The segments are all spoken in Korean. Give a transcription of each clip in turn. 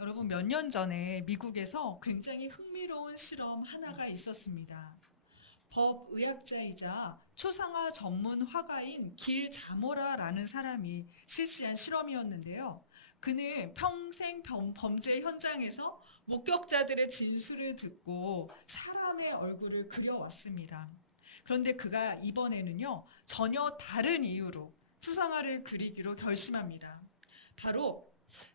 여러분, 몇 년 전에 미국에서 굉장히 흥미로운 실험 하나가 있었습니다. 법의학자이자 초상화 전문 화가인 길 자모라라는 사람이 실시한 실험이었는데요. 그는 평생 범죄 현장에서 목격자들의 진술을 듣고 사람의 얼굴을 그려왔습니다. 그런데 그가 이번에는요, 전혀 다른 이유로 초상화를 그리기로 결심합니다. 바로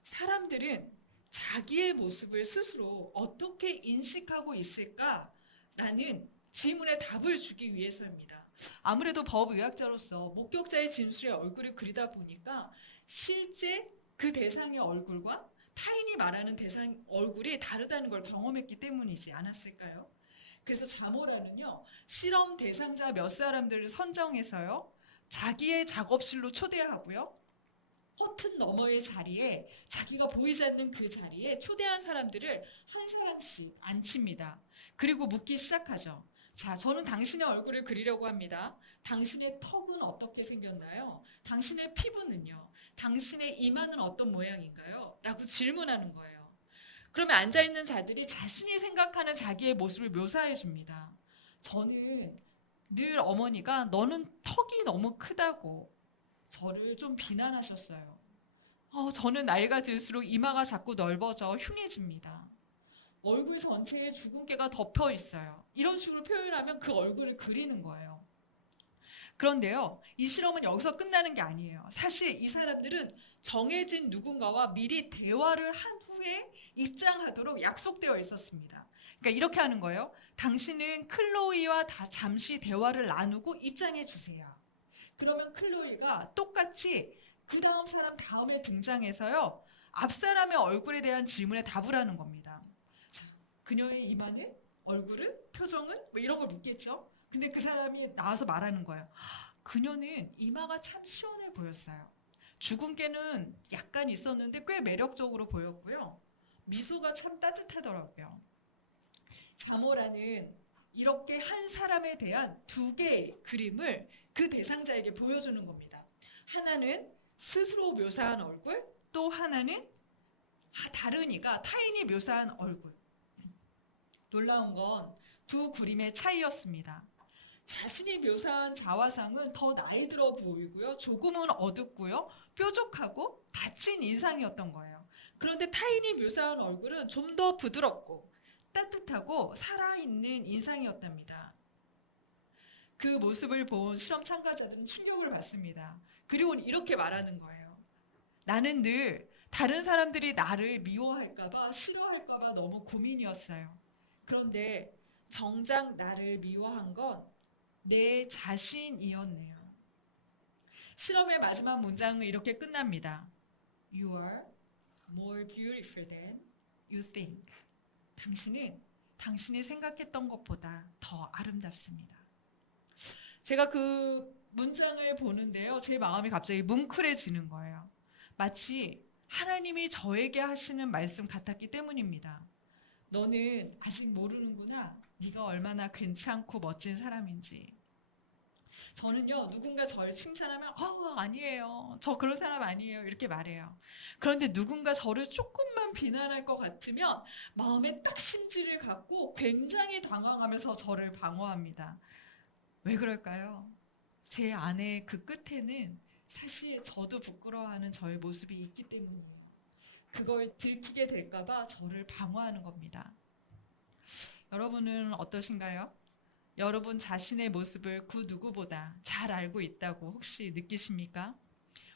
사람들은 자기의 모습을 스스로 어떻게 인식하고 있을까라는 질문에 답을 주기 위해서입니다. 아무래도 법의학자로서 목격자의 진술의 얼굴을 그리다 보니까 실제 그 대상의 얼굴과 타인이 말하는 대상 얼굴이 다르다는 걸 경험했기 때문이지 않았을까요? 그래서 자모라는요, 실험 대상자 몇 사람들을 선정해서요, 자기의 작업실로 초대하고요, 커튼 너머의 자리에, 자기가 보이지 않는 그 자리에 초대한 사람들을 한 사람씩 앉힙니다. 그리고 묻기 시작하죠. 자, 저는 당신의 얼굴을 그리려고 합니다. 당신의 턱은 어떻게 생겼나요? 당신의 피부는요? 당신의 이마는 어떤 모양인가요? 라고 질문하는 거예요. 그러면 앉아있는 자들이 자신이 생각하는 자기의 모습을 묘사해 줍니다. 저는 늘 어머니가 너는 턱이 너무 크다고 저를 좀 비난하셨어요. 저는 나이가 들수록 이마가 자꾸 넓어져 흉해집니다. 얼굴 전체에 주근깨가 덮여 있어요. 이런 식으로 표현하면 그 얼굴을 그리는 거예요. 그런데요, 이 실험은 여기서 끝나는 게 아니에요. 사실 이 사람들은 정해진 누군가와 미리 대화를 한 후에 입장하도록 약속되어 있었습니다. 그러니까 이렇게 하는 거예요. 당신은 클로이와 잠시 대화를 나누고 입장해 주세요. 그러면 클로이가 똑같이 그 다음 사람 다음에 등장해서요, 앞 사람의 얼굴에 대한 질문에 답을 하는 겁니다. 자, 그녀의 이마는, 얼굴은, 표정은, 뭐 이런 걸 묻겠죠. 근데 그 사람이 나와서 말하는 거예요. 그녀는 이마가 참 시원해 보였어요. 주근깨는 약간 있었는데 꽤 매력적으로 보였고요. 미소가 참 따뜻하더라고요. 자모라는 이렇게 한 사람에 대한 두 개의 그림을 그 대상자에게 보여주는 겁니다. 하나는 스스로 묘사한 얼굴, 또 하나는 다른 이가 타인이 묘사한 얼굴. 놀라운 건 두 그림의 차이였습니다. 자신이 묘사한 자화상은 더 나이 들어 보이고요, 조금은 어둡고요, 뾰족하고 다친 인상이었던 거예요. 그런데 타인이 묘사한 얼굴은 좀 더 부드럽고 따뜻하고 살아있는 인상이었답니다. 그 모습을 본 실험 참가자들은 충격을 받습니다. 그리고 이렇게 말하는 거예요. 나는 늘 다른 사람들이 나를 미워할까봐, 싫어할까봐 너무 고민이었어요. 그런데 정작 나를 미워한 건 내 자신이었네요. 실험의 마지막 문장은 이렇게 끝납니다. You are more beautiful than you think. 당신은 당신이 생각했던 것보다 더 아름답습니다. 제가 그 문장을 보는데요, 제 마음이 갑자기 뭉클해지는 거예요. 마치 하나님이 저에게 하시는 말씀 같았기 때문입니다. 너는 아직 모르는구나. 네가 얼마나 괜찮고 멋진 사람인지. 저는요, 누군가 저를 칭찬하면 아니에요. 저 그런 사람 아니에요. 이렇게 말해요. 그런데 누군가 저를 조금만 비난할 것 같으면 마음에 딱 심지를 갖고 굉장히 당황하면서 저를 방어합니다. 왜 그럴까요? 제 안에 그 끝에는 사실 저도 부끄러워하는 저의 모습이 있기 때문이에요. 그걸 들키게 될까봐 저를 방어하는 겁니다. 여러분은 어떠신가요? 여러분 자신의 모습을 그 누구보다 잘 알고 있다고 혹시 느끼십니까?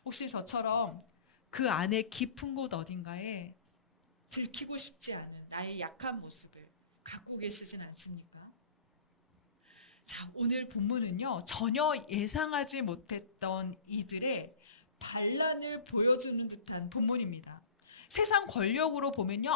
혹시 저처럼 그 안에 깊은 곳 어딘가에 들키고 싶지 않은 나의 약한 모습을 갖고 계시진 않습니까? 자, 오늘 본문은요, 전혀 예상하지 못했던 이들의 반란을 보여주는 듯한 본문입니다. 세상 권력으로 보면요,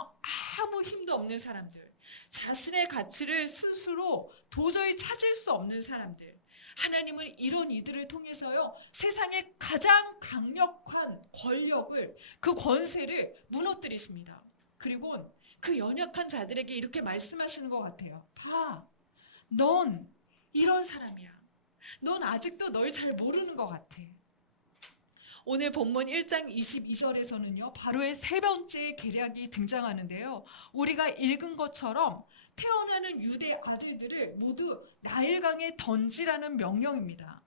아무 힘도 없는 사람들, 자신의 가치를 스스로 도저히 찾을 수 없는 사람들, 하나님은 이런 이들을 통해서요, 세상의 가장 강력한 권력을, 그 권세를 무너뜨리십니다. 그리고 그 연약한 자들에게 이렇게 말씀하시는 것 같아요. 봐, 넌 이런 사람이야. 넌 아직도 널 잘 모르는 것 같아. 오늘 본문 1장 22절에서는요, 바로의 세 번째 계략이 등장하는데요. 우리가 읽은 것처럼 태어나는 유대 아들들을 모두 나일강에 던지라는 명령입니다.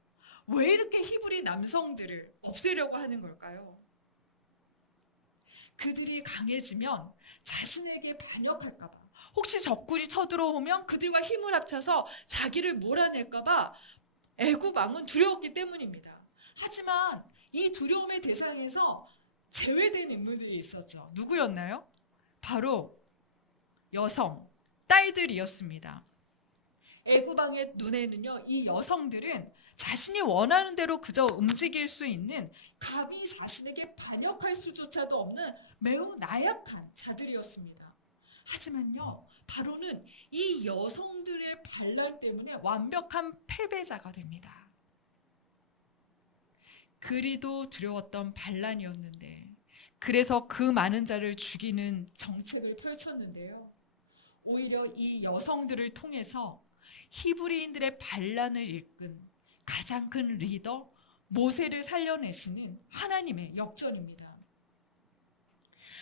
왜 이렇게 히브리 남성들을 없애려고 하는 걸까요? 그들이 강해지면 자신에게 반역할까봐, 혹시 적군이 쳐들어오면 그들과 힘을 합쳐서 자기를 몰아낼까봐 애굽 왕은 두려웠기 때문입니다. 하지만 이 두려움의 대상에서 제외된 인물들이 있었죠. 누구였나요? 바로 여성, 딸들이었습니다. 애굽 왕의 눈에는요, 이 여성들은 자신이 원하는 대로 그저 움직일 수 있는, 감히 자신에게 반역할 수조차도 없는 매우 나약한 자들이었습니다. 하지만요, 바로는 이 여성들의 반란 때문에 완벽한 패배자가 됩니다. 그리도 두려웠던 반란이었는데, 그래서 그 많은 자를 죽이는 정책을 펼쳤는데요. 오히려 이 여성들을 통해서 히브리인들의 반란을 이끈 가장 큰 리더 모세를 살려내시는 하나님의 역전입니다.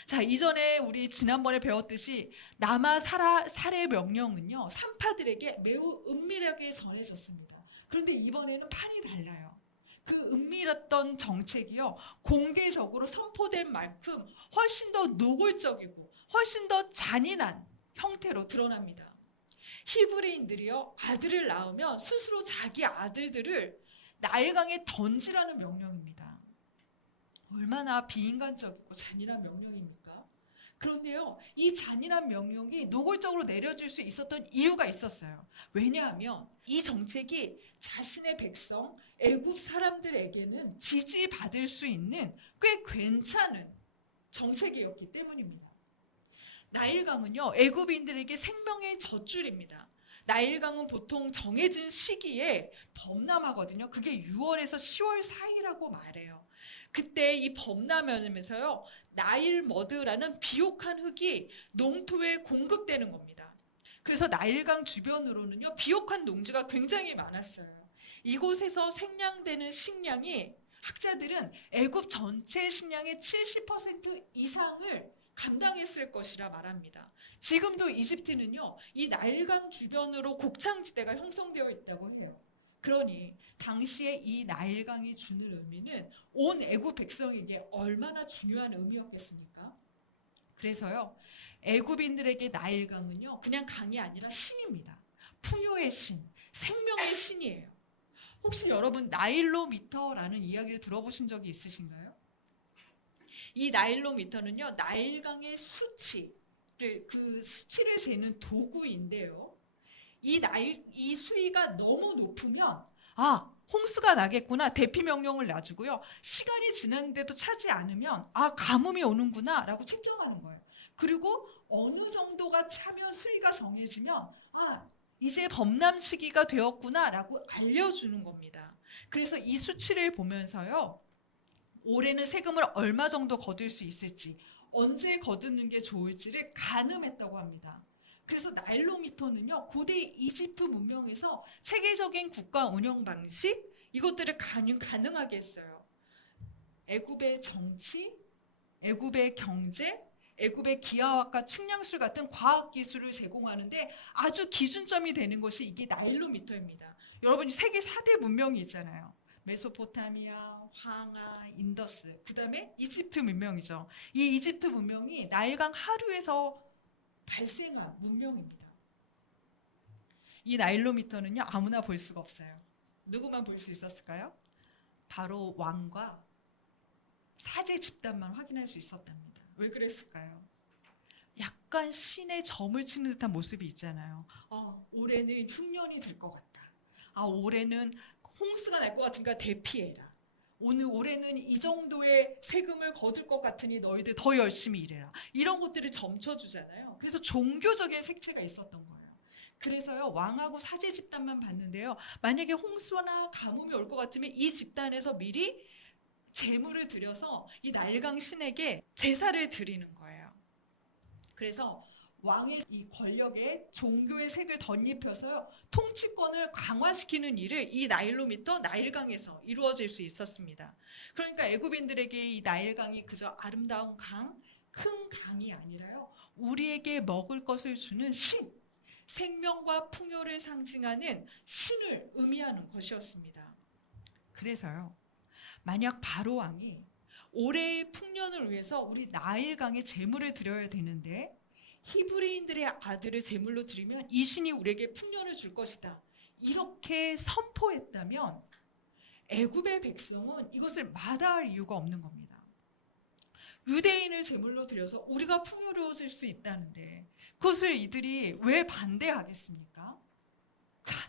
자, 이전에 우리 지난번에 배웠듯이 남아 살해 명령은요, 산파들에게 매우 은밀하게 전해졌습니다. 그런데 이번에는 판이 달라요. 그 은밀했던 정책이요, 공개적으로 선포된 만큼 훨씬 더 노골적이고 훨씬 더 잔인한 형태로 드러납니다. 히브리인들이요, 아들을 낳으면 스스로 자기 아들들을 나일강에 던지라는 명령입니다. 얼마나 비인간적이고 잔인한 명령입니까? 그런데요, 이 잔인한 명령이 노골적으로 내려질 수 있었던 이유가 있었어요. 왜냐하면 이 정책이 자신의 백성 애굽 사람들에게는 지지받을 수 있는 꽤 괜찮은 정책이었기 때문입니다. 나일강은요, 애굽인들에게 생명의 젖줄입니다. 나일강은 보통 정해진 시기에 범람하거든요. 그게 6월에서 10월 사이라고 말해요. 그때 이 범람하면서요, 나일 머드라는 비옥한 흙이 농토에 공급되는 겁니다. 그래서 나일강 주변으로는요, 비옥한 농지가 굉장히 많았어요. 이곳에서 생량되는 식량이, 학자들은 애굽 전체 식량의 70% 이상을 감당했을 것이라 말합니다. 지금도 이집트는요, 이 나일강 주변으로 곡창지대가 형성되어 있다고 해요. 그러니 당시에 이 나일강이 주는 의미는 온 애굽 백성에게 얼마나 중요한 의미였겠습니까? 그래서요, 애굽인들에게 나일강은요, 그냥 강이 아니라 신입니다. 풍요의 신, 생명의 신이에요. 혹시 여러분 나일로미터라는 이야기를 들어보신 적이 있으신가요? 이 나일로미터는요, 나일강의 그 수치를 재는 도구인데요. 이 수위가 너무 높으면 홍수가 나겠구나, 대피 명령을 놔주고요, 시간이 지났는데도 차지 않으면 가뭄이 오는구나 라고 책정하는 거예요. 그리고 어느 정도가 차면, 수위가 정해지면 이제 범람 시기가 되었구나 라고 알려주는 겁니다. 그래서 이 수치를 보면서요, 올해는 세금을 얼마 정도 거둘 수 있을지, 언제 거두는 게 좋을지를 가늠했다고 합니다. 그래서 나일로미터는요, 고대 이집트 문명에서 체계적인 국가 운영 방식, 이것들을 가능하게 했어요. 애굽의 정치, 애굽의 경제, 애굽의 기하학과 측량술 같은 과학기술을 제공하는데 아주 기준점이 되는 것이 이게 나일로미터입니다. 여러분이 세계 4대 문명이 있잖아요. 메소포타미아, 황하, 인더스, 그 다음에 이집트 문명이죠. 이 이집트 문명이 나일강 하류에서 발생한 문명입니다. 이 나일로미터는요, 아무나 볼 수가 없어요. 누구만 볼 수 있었을까요? 바로 왕과 사제 집단만 확인할 수 있었답니다. 왜 그랬을까요? 약간 신의 점을 치는 듯한 모습이 있잖아요. 올해는 흉년이 들 것 같다. 올해는 홍수가 날 것 같으니까 대피해라. 올해는 이 정도의 세금을 거둘 것 같으니 너희들 더 열심히 일해라. 이런 것들을 점쳐주잖아요. 그래서 종교적인 색채가 있었던 거예요. 그래서요, 왕하고 사제 집단만 봤는데요, 만약에 홍수나 가뭄이 올 것 같으면 이 집단에서 미리 제물을 드려서 이 나일강 신에게 제사를 드리는 거예요. 그래서 왕의 이 권력에 종교의 색을 덧입혀서요 통치권을 강화시키는 일을 이 나일로부터 나일강에서 이루어질 수 있었습니다. 그러니까 애굽인들에게 이 나일강이 그저 아름다운 강, 큰 강이 아니라요 우리에게 먹을 것을 주는 신, 생명과 풍요를 상징하는 신을 의미하는 것이었습니다. 그래서요 만약 바로 왕이 올해의 풍년을 위해서 우리 나일강에 제물을 드려야 되는데 히브리인들의 아들을 제물로 드리면 이 신이 우리에게 풍년을 줄 것이다 이렇게 선포했다면 애굽의 백성은 이것을 마다할 이유가 없는 겁니다. 유대인을 제물로 드려서 우리가 풍요로워질 수 있다는데 그것을 이들이 왜 반대하겠습니까?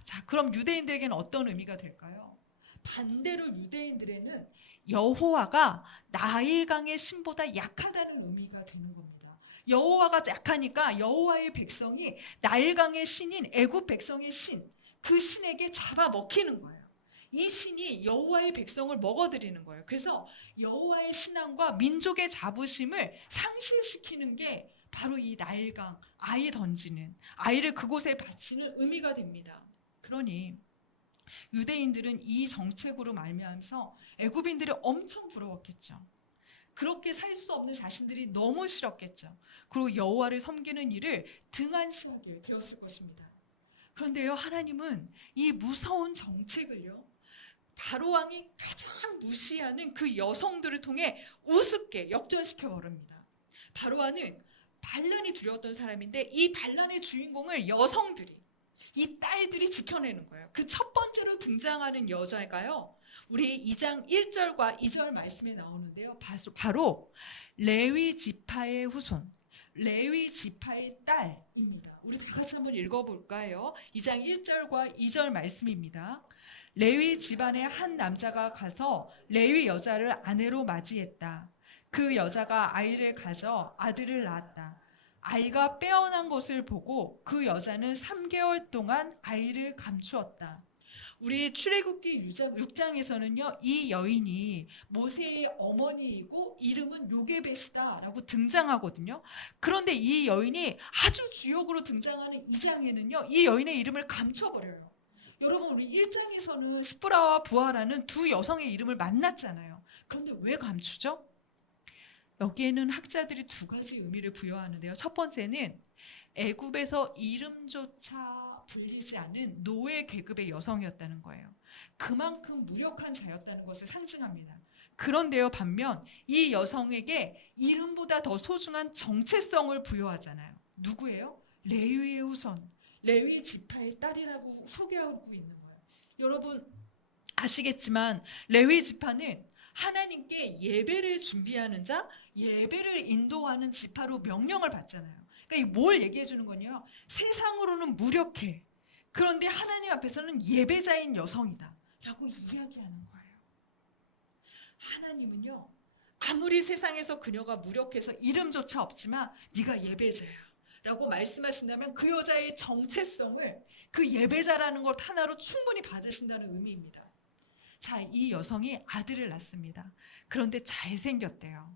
자, 그럼 유대인들에게는 어떤 의미가 될까요? 반대로 유대인들에는 여호와가 나일강의 신보다 약하다는 의미가 되는 겁니다. 여호와가 약하니까 여호와의 백성이 나일강의 신인 애굽 백성의 신, 그 신에게 잡아먹히는 거예요. 이 신이 여호와의 백성을 먹어들이는 거예요. 그래서 여호와의 신앙과 민족의 자부심을 상실시키는 게 바로 이 나일강, 아이 던지는, 아이를 그곳에 바치는 의미가 됩니다. 그러니 유대인들은 이 정책으로 말미암아서 애굽인들이 엄청 부러웠겠죠. 그렇게 살 수 없는 자신들이 너무 싫었겠죠. 그리고 여호와를 섬기는 일을 등한시하게 되었을 것입니다. 그런데요 하나님은 이 무서운 정책을요 바로 왕이 가장 무시하는 그 여성들을 통해 우습게 역전시켜 버립니다. 바로 왕은 반란이 두려웠던 사람인데 이 반란의 주인공을 여성들이, 이 딸들이 지켜내는 거예요. 그 첫 번째로 등장하는 여자가요 우리 2장 1절과 2절 말씀에 나오는데요 바로 레위 지파의 후손, 레위 지파의 딸입니다. 우리 다 같이 한번 읽어볼까요? 2장 1절과 2절 말씀입니다. 레위 집안의 한 남자가 가서 레위 여자를 아내로 맞이했다. 그 여자가 아이를 가져 아들을 낳았다. 아이가 빼어난 것을 보고 그 여자는 3개월 동안 아이를 감추었다. 우리 출애굽기 6장에서는요 이 여인이 모세의 어머니이고 이름은 요게벳이다라고 등장하거든요. 그런데 이 여인이 아주 주역으로 등장하는 2장에는요 이 여인의 이름을 감춰버려요. 여러분 우리 1장에서는 스프라와 부하라는 두 여성의 이름을 만났잖아요. 그런데 왜 감추죠? 여기에는 학자들이 두 가지 의미를 부여하는데요. 첫 번째는 애굽에서 이름조차 불리지 않은 노예 계급의 여성이었다는 거예요. 그만큼 무력한 자였다는 것을 상징합니다. 그런데요 반면 이 여성에게 이름보다 더 소중한 정체성을 부여하잖아요. 누구예요? 레위의 후손, 레위 지파의 딸이라고 소개하고 있는 거예요. 여러분 아시겠지만 레위 지파는 하나님께 예배를 준비하는 자, 예배를 인도하는 지파로 명령을 받잖아요. 그러니까 뭘 얘기해 주는 거냐? 세상으로는 무력해. 그런데 하나님 앞에서는 예배자인 여성이다 라고 이야기하는 거예요. 하나님은요 아무리 세상에서 그녀가 무력해서 이름조차 없지만 네가 예배자야 라고 말씀하신다면 그 여자의 정체성을 그 예배자라는 것 하나로 충분히 받으신다는 의미입니다. 자, 이 여성이 아들을 낳습니다. 그런데 잘생겼대요.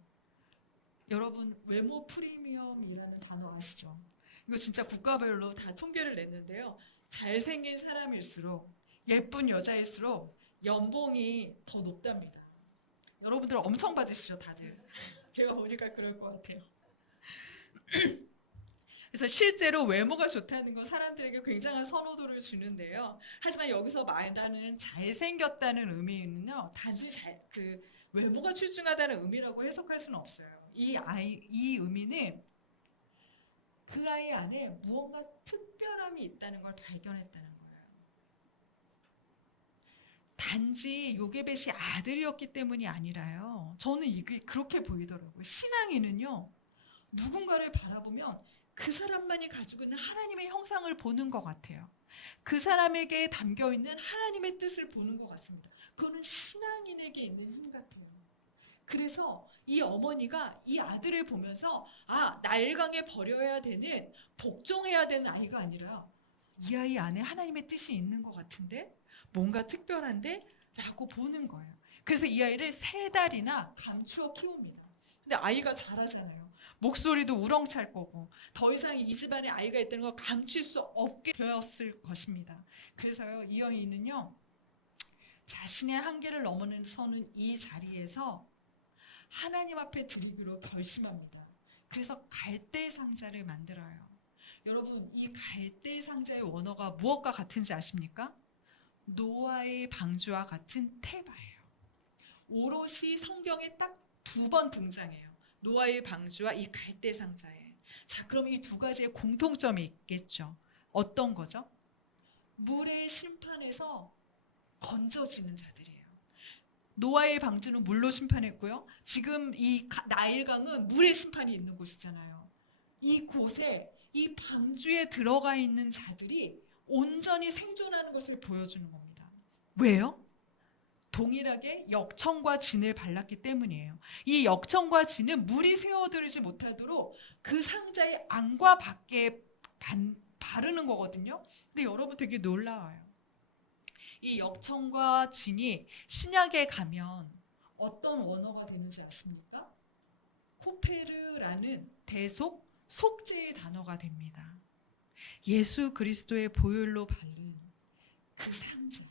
여러분 외모 프리미엄이라는 단어 아시죠? 이거 진짜 국가별로 다 통계를 냈는데요. 잘생긴 사람일수록, 예쁜 여자일수록 연봉이 더 높답니다. 여러분들 엄청 받으시죠 다들? 제가 보니까 그럴 것 같아요. 그래서 실제로 외모가 좋다는 건 사람들에게 굉장한 선호도를 주는데요. 하지만 여기서 말하는 잘생겼다는 의미는요, 단순히 그 외모가 출중하다는 의미라고 해석할 수는 없어요. 이 의미는 그 아이 안에 무언가 특별함이 있다는 걸 발견했다는 거예요. 단지 요게벳이 아들이었기 때문이 아니라요. 저는 이게 그렇게 보이더라고요. 신앙인은요, 누군가를 바라보면 그 사람만이 가지고 있는 하나님의 형상을 보는 것 같아요. 그 사람에게 담겨있는 하나님의 뜻을 보는 것 같습니다. 그거는 신앙인에게 있는 힘 같아요. 그래서 이 어머니가 이 아들을 보면서 나일강에 버려야 되는, 복종해야 되는 아이가 아니라 이 아이 안에 하나님의 뜻이 있는 것 같은데? 뭔가 특별한데? 라고 보는 거예요. 그래서 이 아이를 3달이나 감추어 키웁니다. 근데 아이가 자라잖아요. 목소리도 우렁찰 거고 더 이상 이 집안에 아이가 있다는 걸 감출 수 없게 되었을 것입니다. 그래서요, 이 여인은요, 자신의 한계를 넘어서는 이 자리에서 하나님 앞에 드리기로 결심합니다. 그래서 갈대 상자를 만들어요. 여러분, 이 갈대 상자의 원어가 무엇과 같은지 아십니까? 노아의 방주와 같은 테바예요. 오롯이 성경에 딱 2번 등장해요. 노아의 방주와 이 갈대 상자에. 자, 그럼 이 두 가지의 공통점이 있겠죠. 어떤 거죠? 물의 심판에서 건져지는 자들이에요. 노아의 방주는 물로 심판했고요. 지금 이 나일강은 물의 심판이 있는 곳이잖아요. 이 곳에 이 방주에 들어가 있는 자들이 온전히 생존하는 것을 보여주는 겁니다. 왜요? 동일하게 역청과 진을 발랐기 때문이에요. 이 역청과 진은 물이 새어들지 못하도록 그 상자의 안과 밖에 바르는 거거든요. 근데 여러분 되게 놀라워요. 이 역청과 진이 신약에 가면 어떤 원어가 되는지 아십니까? 코페르라는 대속, 속죄의 단어가 됩니다. 예수 그리스도의 보혈로 바른 그 상자,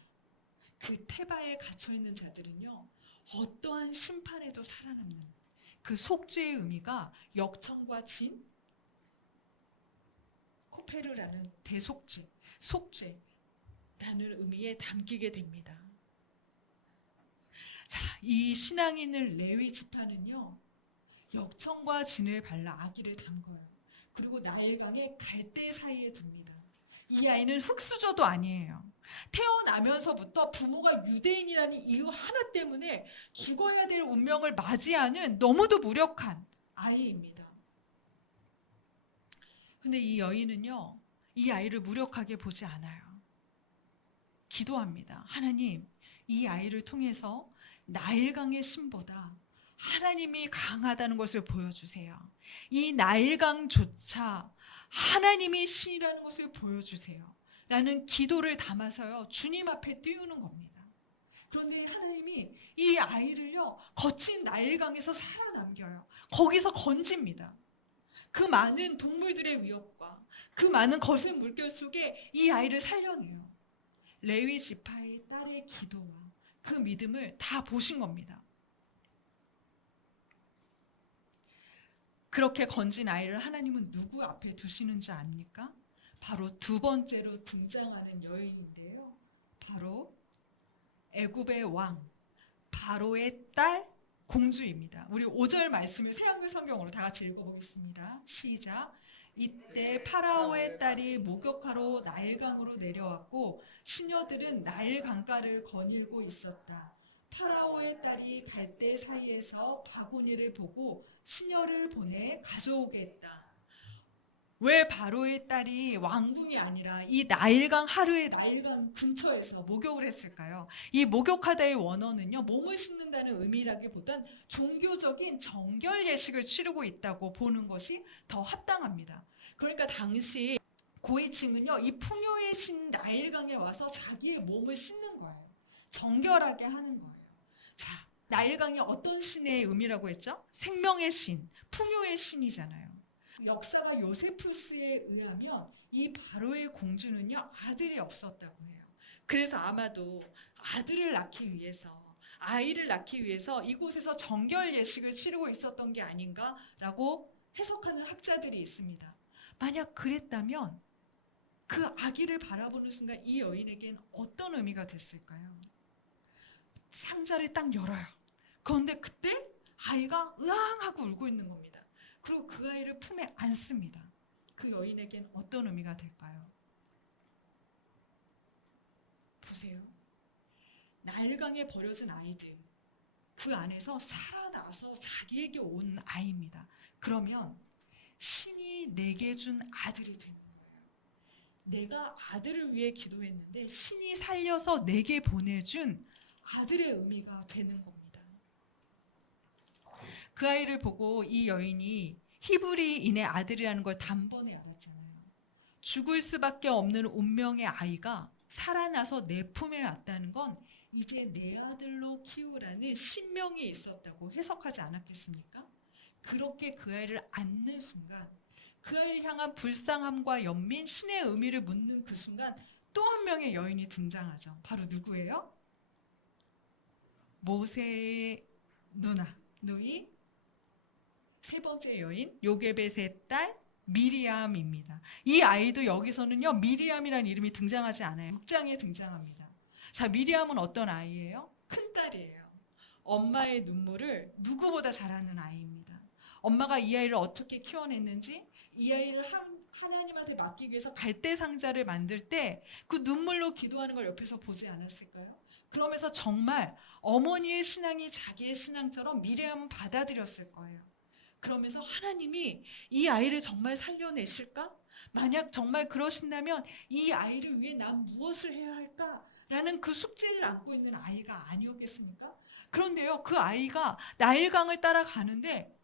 그 테바에 갇혀있는 자들은요, 어떠한 심판에도 살아남는 그 속죄의 의미가 역청과 진, 코페르라는 대속죄, 속죄라는 의미에 담기게 됩니다. 자, 이 신앙인을 레위 지파는요, 역청과 진을 발라 아기를 담궈요. 그리고 나일강의 갈대 사이에 둡니다. 이 아이는 흙수저도 아니에요. 태어나면서부터 부모가 유대인이라는 이유 하나 때문에 죽어야 될 운명을 맞이하는 너무도 무력한 아이입니다. 근데 이 여인은요, 이 아이를 무력하게 보지 않아요. 기도합니다. 하나님, 이 아이를 통해서 나일강의 신보다 하나님이 강하다는 것을 보여주세요. 이 나일강조차 하나님이 신이라는 것을 보여주세요. 라는 기도를 담아서요, 주님 앞에 띄우는 겁니다. 그런데 하나님이 이 아이를요, 거친 나일강에서 살아남겨요. 거기서 건집니다. 그 많은 동물들의 위협과 그 많은 거센 물결 속에 이 아이를 살려내요. 레위 지파의 딸의 기도와 그 믿음을 다 보신 겁니다. 그렇게 건진 아이를 하나님은 누구 앞에 두시는지 압니까? 바로 두 번째로 등장하는 여인인데요. 바로 애굽의 왕 바로의 딸 공주입니다. 우리 5절 말씀을 새한글 성경으로 다 같이 읽어보겠습니다. 시작. 이때 파라오의 딸이 목욕하러 나일강으로 내려왔고 시녀들은 나일 강가를 거닐고 있었다. 파라오의 딸이 갈대 사이에서 바구니를 보고 시녀를 보내 가져오게 했다. 왜 바로의 딸이 왕궁이 아니라 이 나일강 하루의 나일강 근처에서 목욕을 했을까요? 이 목욕하다의 원어는요, 몸을 씻는다는 의미라기보단 종교적인 정결 예식을 치르고 있다고 보는 것이 더 합당합니다. 그러니까 당시 고위층은요, 이 풍요의 신 나일강에 와서 자기의 몸을 씻는 거예요. 정결하게 하는 거예요. 자, 나일강이 어떤 신의 의미라고 했죠? 생명의 신, 풍요의 신이잖아요. 역사가 요세푸스에 의하면 이 바로의 공주는요, 아들이 없었다고 해요. 그래서 아마도 아이를 낳기 위해서 이곳에서 정결 예식을 치르고 있었던 게 아닌가라고 해석하는 학자들이 있습니다. 만약 그랬다면 그 아기를 바라보는 순간 이 여인에겐 어떤 의미가 됐을까요? 상자를 딱 열어요. 그런데 그때 아이가 으앙하고 울고 있는 겁니다. 그리고 그 아이를 품에 안습니다. 그 여인에겐 어떤 의미가 될까요? 보세요. 나일강에 버려진 아이들, 그 안에서 살아나서 자기에게 온 아이입니다. 그러면 신이 내게 준 아들이 되는 거예요. 내가 아들을 위해 기도했는데 신이 살려서 내게 보내준 아들의 의미가 되는 겁니다. 그 아이를 보고 이 여인이 히브리인의 아들이라는 걸 단번에 알았잖아요. 죽을 수밖에 없는 운명의 아이가 살아나서 내 품에 왔다는 건 이제 내 아들로 키우라는 신명이 있었다고 해석하지 않았겠습니까? 그렇게 그 아이를 안는 순간, 그 아이를 향한 불쌍함과 연민, 신의 의미를 묻는 그 순간 또 한 명의 여인이 등장하죠. 바로 누구예요? 모세의 누나, 누이, 세 번째 여인 요게벳의 딸 미리암입니다. 이 아이도 여기서는요, 미리암이라는 이름이 등장하지 않아요. 6장에 등장합니다. 자, 미리암은 어떤 아이예요? 큰 딸이에요. 엄마의 눈물을 누구보다 잘 아는 아이입니다. 엄마가 이 아이를 어떻게 키워냈는지, 이 아이를 하나님한테 맡기기 위해서 갈대 상자를 만들 때 그 눈물로 기도하는 걸 옆에서 보지 않았을까요? 그러면서 정말 어머니의 신앙이 자기의 신앙처럼 미리암은 받아들였을 거예요. 그러면서 하나님이 이 아이를 정말 살려내실까? 만약 정말 그러신다면 이 아이를 위해 난 무엇을 해야 할까? 라는 그 숙제를 안고 있는 아이가 아니었겠습니까? 그런데요, 그 아이가 나일강을 따라가는데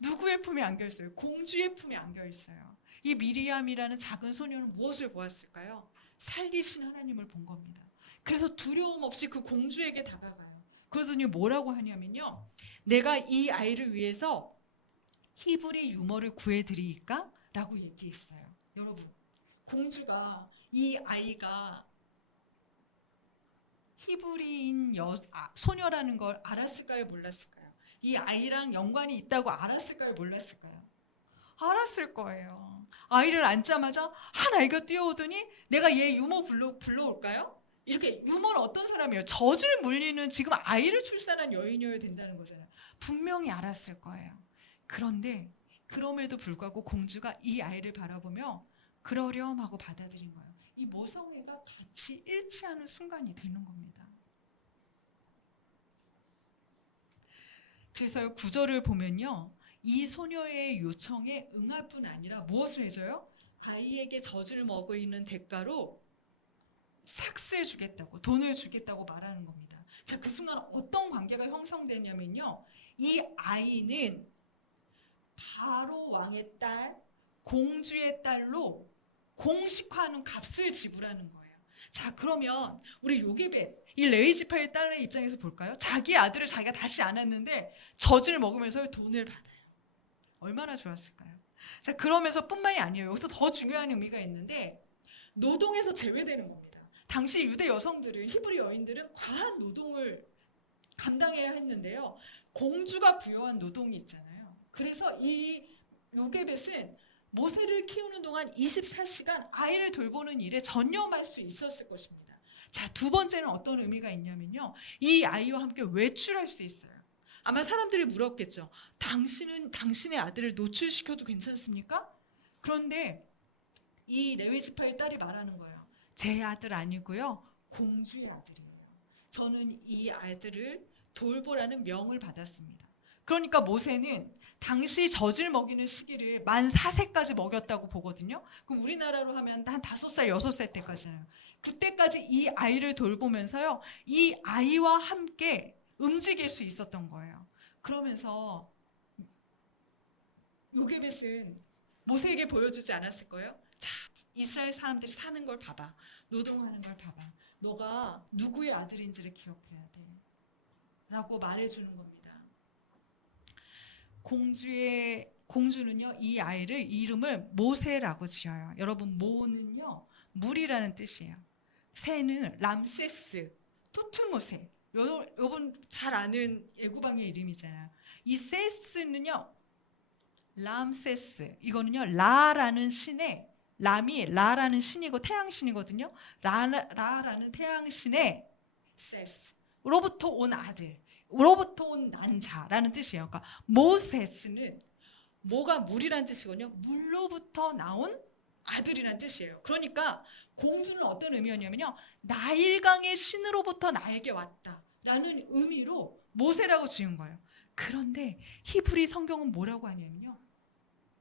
누구의 품에 안겨있어요? 공주의 품에 안겨있어요. 이 미리암이라는 작은 소녀는 무엇을 보았을까요? 살리신 하나님을 본 겁니다. 그래서 두려움 없이 그 공주에게 다가가요. 그러더니 뭐라고 하냐면요, 내가 이 아이를 위해서 히브리 유머를 구해드리까? 라고 얘기했어요. 여러분, 공주가 이 아이가 히브리인 소녀라는 걸 알았을까요? 몰랐을까요? 이 아이랑 연관이 있다고 알았을까요? 몰랐을까요? 알았을 거예요. 아이를 안자마자 한 아이가 뛰어오더니 내가 얘 유머 불러올까요? 이렇게 유머는 어떤 사람이에요? 젖을 물리는 지금 아이를 출산한 여인이어야 된다는 거잖아요. 분명히 알았을 거예요. 그런데 그럼에도 불구하고 공주가 이 아이를 바라보며 그러렴 하고 받아들인 거예요. 이 모성애가 같이 일치하는 순간이 되는 겁니다. 그래서 9절을 보면요, 이 소녀의 요청에 응할 뿐 아니라 무엇을 해줘요? 아이에게 젖을 먹이는 대가로 삭스를 주겠다고, 돈을 주겠다고 말하는 겁니다. 자, 그 순간 어떤 관계가 형성되냐면요, 이 아이는 바로 왕의 딸, 공주의 딸로 공식화하는 값을 지불하는 거예요. 자, 그러면 우리 요게벳, 이 레위지파의 딸의 입장에서 볼까요? 자기 아들을 자기가 다시 안았는데 젖을 먹으면서 돈을 받아요. 얼마나 좋았을까요? 자, 그러면서 뿐만이 아니에요. 여기서 더 중요한 의미가 있는데 노동에서 제외되는 겁니다. 당시 유대 여성들은, 히브리 여인들은 과한 노동을 감당해야 했는데요, 공주가 부여한 노동이 있잖아요. 그래서 이 요게벳은 모세를 키우는 동안 24시간 아이를 돌보는 일에 전념할 수 있었을 것입니다. 자, 두 번째는 어떤 의미가 있냐면요, 이 아이와 함께 외출할 수 있어요. 아마 사람들이 물었겠죠. 당신은 당신의 아들을 노출시켜도 괜찮습니까? 그런데 이 레위지파의 딸이 말하는 거예요. 제 아들 아니고요, 공주의 아들이에요. 저는 이 아들을 돌보라는 명을 받았습니다. 그러니까 모세는 당시 젖을 먹이는 시기를 만 4세까지 먹였다고 보거든요. 그럼 우리나라로 하면 한 5살, 6살 때까지잖아요. 그때까지 이 아이를 돌보면서요, 이 아이와 함께 움직일 수 있었던 거예요. 그러면서 요게벳은 모세에게 보여주지 않았을 거예요. 자, 이스라엘 사람들이 사는 걸 봐봐. 노동하는 걸 봐봐. 너가 누구의 아들인지를 기억해야 돼. 라고 말해주는 겁니다. 공주는요, 이 아이를 이름을 모세라고 지어요. 여러분, 모는요, 물이라는 뜻이에요. 세는 람세스, 토트모세. 여러분 잘 아는 애고방의 이름이잖아요. 이 세스는요, 람세스, 이거는요, 라라는 신의, 람이 라라는 신이고 태양신이거든요. 라라는 태양신의 세스, 로부터 온 아들, 로부터 온 난자라는 뜻이에요. 그러니까 모세스는 뭐가 물이라는 뜻이거든요. 물로부터 나온 아들이란 뜻이에요. 그러니까 공주는 어떤 의미였냐면요, 나일강의 신으로부터 나에게 왔다라는 의미로 모세라고 지은 거예요. 그런데 히브리 성경은 뭐라고 하냐면요,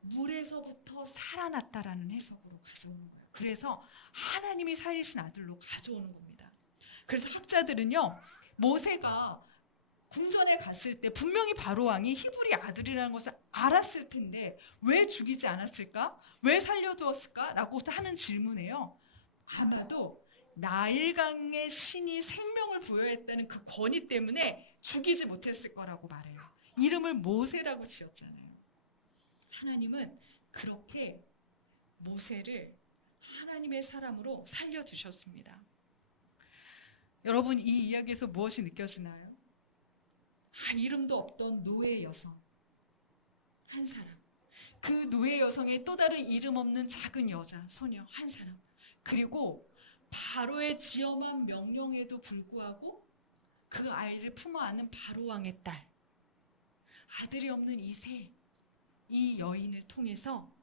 물에서부터 살아났다라는 해석으로 가져오는 거예요. 그래서 하나님이 살리신 아들로 가져오는 겁니다. 그래서 학자들은요, 모세가 궁전에 갔을 때 분명히 바로왕이 히브리 아들이라는 것을 알았을 텐데 왜 죽이지 않았을까? 왜 살려두었을까? 라고 하는 질문에요, 아마도 나일강의 신이 생명을 부여했다는 그 권위 때문에 죽이지 못했을 거라고 말해요. 이름을 모세라고 지었잖아요. 하나님은 그렇게 모세를 하나님의 사람으로 살려두셨습니다. 여러분, 이 이야기에서 무엇이 느껴지나요? 이름도 없던 노예 여성 한 사람, 그 노예 여성의 또 다른 이름 없는 작은 여자, 소녀 한 사람, 그리고 바로의 지엄한 명령에도 불구하고 그 아이를 품어 안은 바로 왕의 딸, 아들이 없는 이 여인을 통해서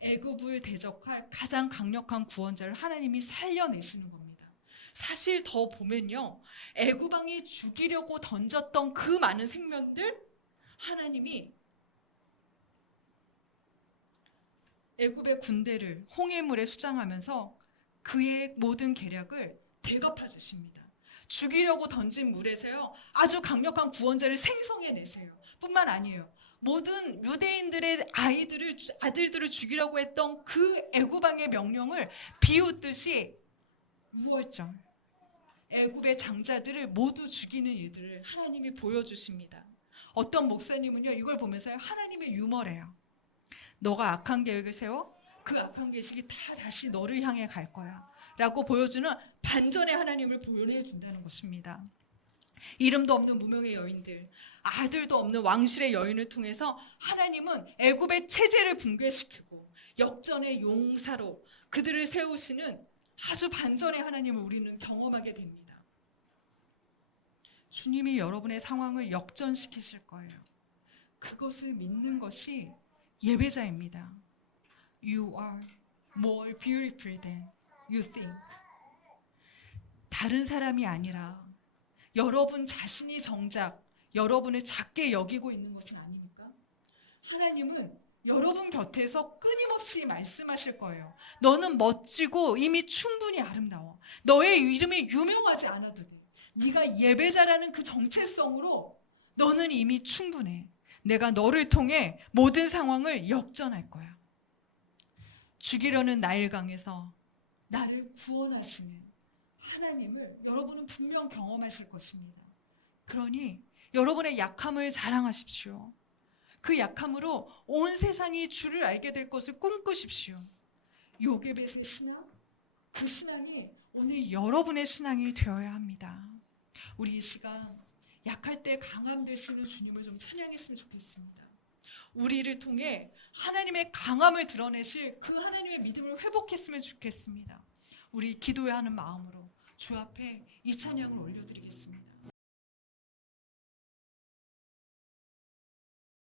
애굽을 대적할 가장 강력한 구원자를 하나님이 살려내시는 겁니다. 사실 더 보면요, 애굽 왕이 죽이려고 던졌던 그 많은 생명들, 하나님이 애굽의 군대를 홍해물에 수장하면서 그의 모든 계략을 되갚아 주십니다. 죽이려고 던진 물에서요, 아주 강력한 구원자를 생성해내세요. 뿐만 아니에요, 모든 유대인들의 아들들을 죽이려고 했던 그 애굽 왕의 명령을 비웃듯이 우월정, 애굽의 장자들을 모두 죽이는 일들을 하나님이 보여주십니다. 어떤 목사님은요, 이걸 보면서 하나님의 유머래요. 너가 악한 계획을 세워 그 악한 계획이 다 다시 너를 향해 갈 거야 라고 보여주는 반전의 하나님을 보여내 준다는 것입니다. 이름도 없는 무명의 여인들, 아들도 없는 왕실의 여인을 통해서 하나님은 애굽의 체제를 붕괴시키고 역전의 용사로 그들을 세우시는 아주 반전의 하나님을 우리는 경험하게 됩니다. 주님이 여러분의 상황을 역전시키실 거예요. 그것을 믿는 것이 예배자입니다. You are more beautiful than you think. 다른 사람이 아니라 여러분 자신이 정작 여러분을 작게 여기고 있는 것은 아닙니까? 하나님은 여러분 곁에서 끊임없이 말씀하실 거예요. 너는 멋지고 이미 충분히 아름다워. 너의 이름이 유명하지 않아도 돼. 네가 예배자라는 그 정체성으로 너는 이미 충분해. 내가 너를 통해 모든 상황을 역전할 거야. 죽이려는 나일강에서 나를 구원하시는 하나님을 여러분은 분명 경험하실 것입니다. 그러니 여러분의 약함을 자랑하십시오. 그 약함으로 온 세상이 주를 알게 될 것을 꿈꾸십시오. 요게벳의 신앙, 그 신앙이 오늘 여러분의 신앙이 되어야 합니다. 우리 이 시간 약할 때 강함 되시는 주님을 좀 찬양했으면 좋겠습니다. 우리를 통해 하나님의 강함을 드러내실 그 하나님의 믿음을 회복했으면 좋겠습니다. 우리 기도해야 하는 마음으로 주 앞에 이 찬양을 올려드리겠습니다.